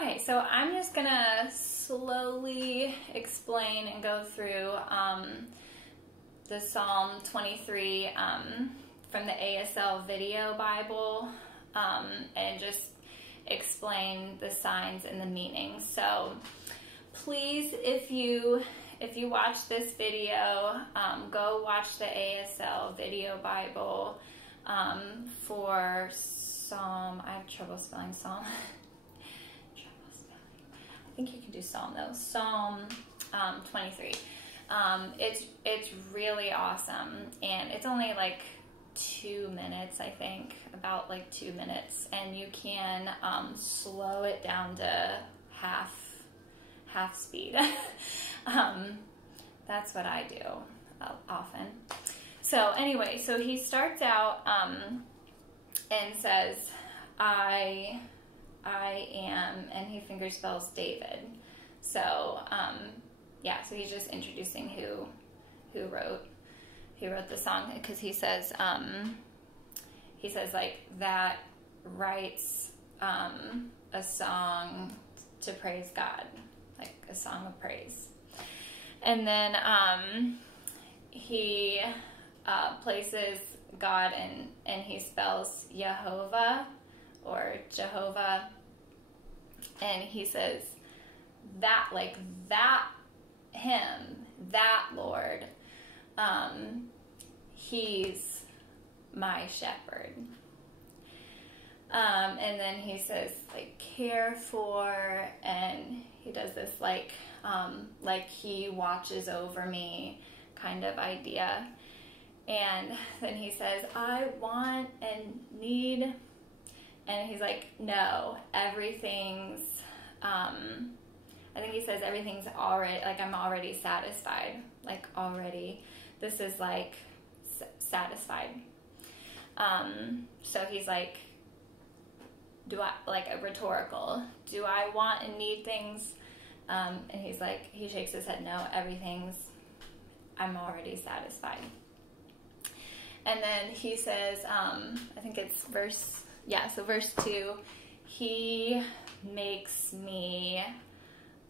Okay, so I'm just gonna slowly explain and go through the Psalm 23 from the ASL video Bible and just explain the signs and the meanings. So please, if you watch this video, go watch the ASL video Bible for Psalm. I have trouble spelling Psalm. I think you can do Psalm though. Psalm 23. It's really awesome, and it's only like 2 minutes, I think, about like 2 minutes, and you can slow it down to half speed. That's what I do often. So anyway, so he starts out and says, I am, and he finger spells David. So yeah, so he's just introducing who wrote the song, because he says like that writes a song to praise God, like a song of praise. And then he places God and he spells Yehovah or Jehovah, and he says that, like that him, that Lord, he's my shepherd. And then he says like care for, and he does this like he watches over me kind of idea. And then he says, I want and need, and he's like, no, everything's, I think he says everything's already, like I'm already satisfied, like already, this is like satisfied. So he's like, do I, like a rhetorical, do I want and need things? And he's like, he shakes his head, no, everything's, I'm already satisfied. And then he says, I think it's verse 2, he makes me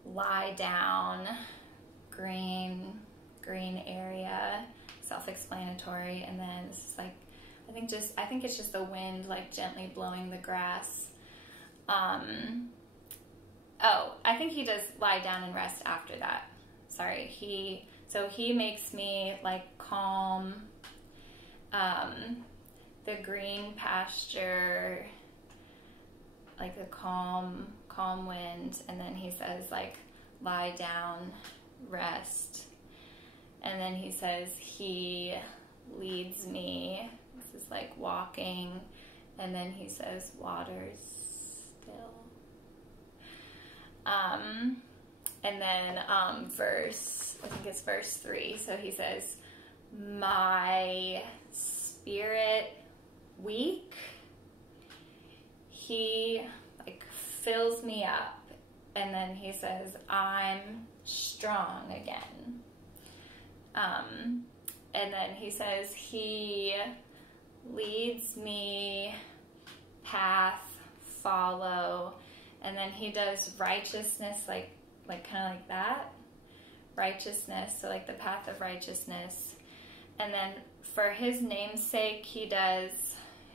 lie down, green area, self-explanatory. And then this is like, I think it's just the wind like gently blowing the grass. Oh, I think he does lie down and rest after that. Sorry, he makes me like calm, the green pasture, like the calm wind. And then he says like lie down, rest. And then he says he leads me, this is like walking. And then he says waters still. And then I think it's verse 3. So he says, my spirit weak, he like fills me up. And then he says, I'm strong again. And then he says, he leads me, path, follow. And then he does righteousness, like kind of like that, righteousness, so like the path of righteousness. And then for his name's sake, he does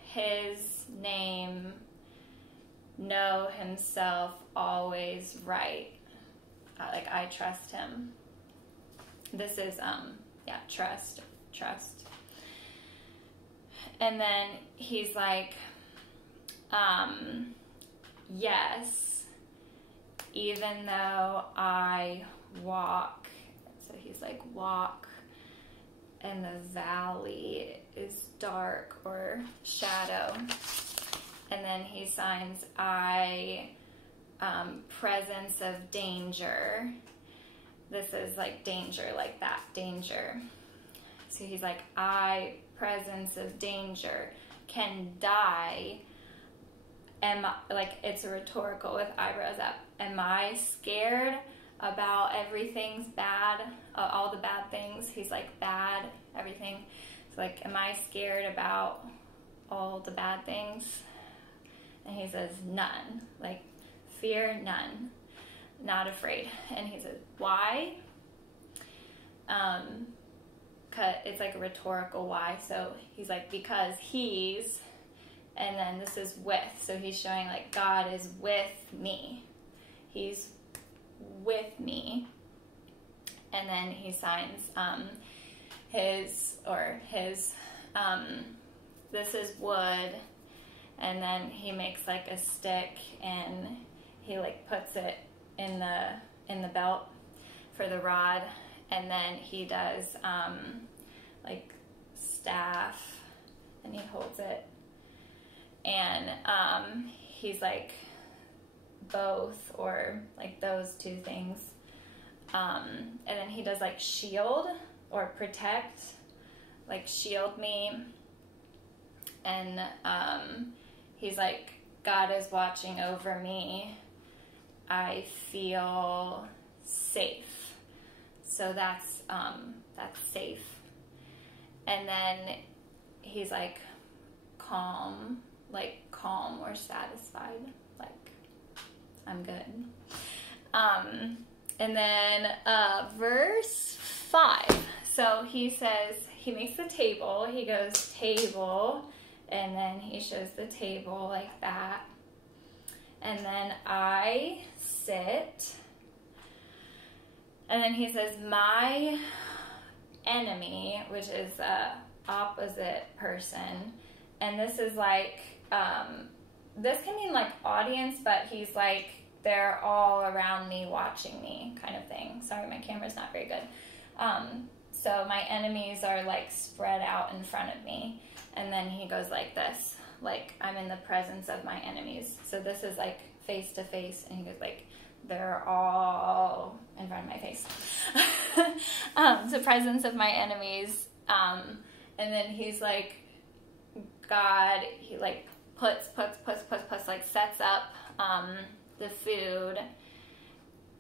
his name, know himself always right, like I trust him. This is yeah, trust. And then he's like, yes, even though I walk, so he's like walk, and the valley is dark or shadow. And then he signs I, presence of danger. This is like danger, like that danger. So he's like, I, presence of danger, can die. Like it's a rhetorical with eyebrows up. Am I scared about everything's bad, all the bad things? He's like bad, everything. So like, am I scared about all the bad things? And he says none. Like fear none, not afraid. And he says, why? It's like a rhetorical why. So he's like, because he's, and then this is with. So he's showing like God is with me. He's with me. And then he signs his, this is wood. And then he makes like a stick and he like puts it in the belt for the rod. And then he does like staff and he holds it. And he's like both, or like those two things. And then he does like shield or protect, like shield me. And he's like, God is watching over me. I feel safe. So that's safe. And then he's like calm or satisfied, like I'm good. And then verse 5. So he says, he makes the table. He goes table, and then he shows the table like that. And then I sit. And then he says, my enemy, which is the opposite person. And this is like, this can mean like audience, but he's like, they're all around me watching me kind of thing. Sorry, my camera's not very good. So my enemies are like spread out in front of me. And then he goes like this, like I'm in the presence of my enemies. So this is like face to face. And he goes like, they're all in front of my face. The presence of my enemies. And then he's like, God, he like puts, like sets up the food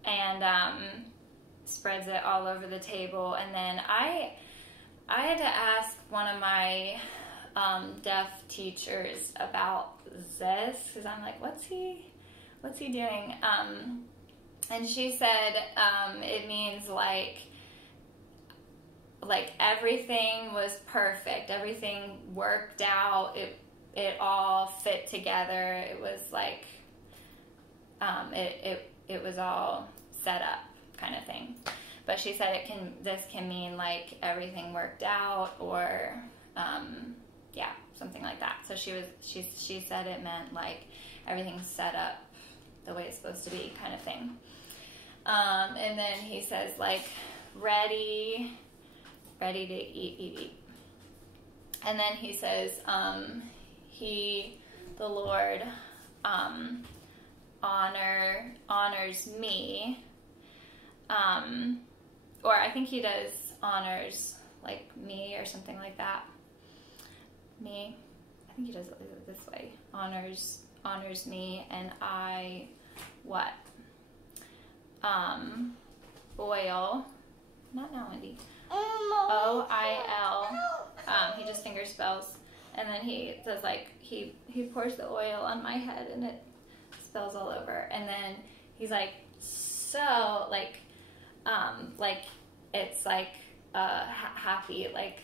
and spreads it all over the table. And then I had to ask one of my deaf teachers about this, because I'm like, what's he doing? And she said it means like everything was perfect, everything worked out, it all fit together. It was like it was all set up kind of thing. But she said this can mean like everything worked out, or yeah, something like that. So she said it meant like everything's set up the way it's supposed to be kind of thing. And then he says like ready to eat. And then he says the Lord honors me, or I think he does honors like me or something like that. Me, I think he does it this way. Honors me, and I what? Oil. Not now, Wendy. OIL. He just finger spells, and then he does like he pours the oil on my head, and it spells all over. And then he's like, so like it's like happy, like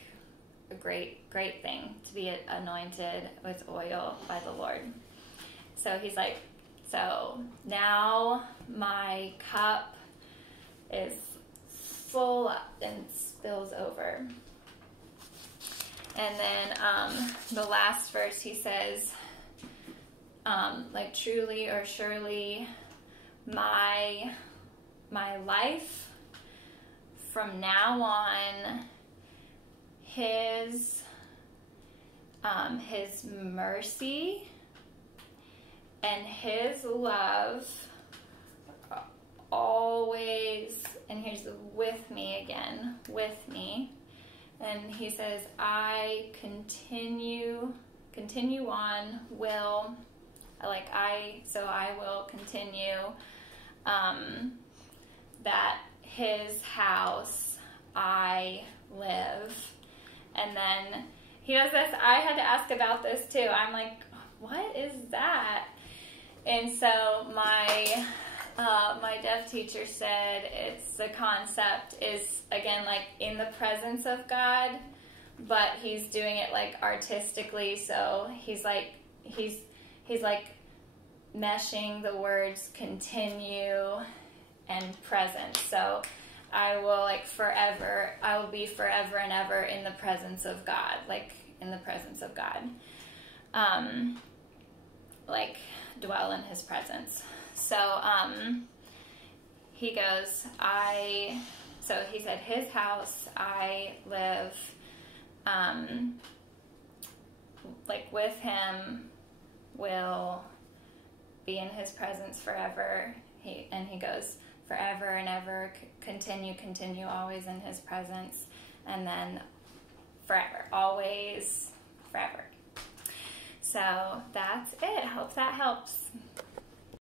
a great thing to be anointed with oil by the Lord. So he's like, so now my cup is full up and spills over. And then the last verse he says, like truly or surely my life from now on, his mercy and his love always, and here's the with me again, with me. And he says, I continue on, will, so I will continue, that his house I live. And then he does this. I had to ask about this too. I'm like, what is that? And so my deaf teacher said it's the concept is, again, like in the presence of God, but he's doing it like artistically. So he's like meshing the words continue and present. So I will be forever and ever in the presence of God, like in the presence of God. Like dwell in his presence. So he goes, so he said, his house, I live, like with him, will be in his presence forever. He goes, forever and ever, continue, always in his presence, and then forever, always, forever. So that's it. I hope that helps.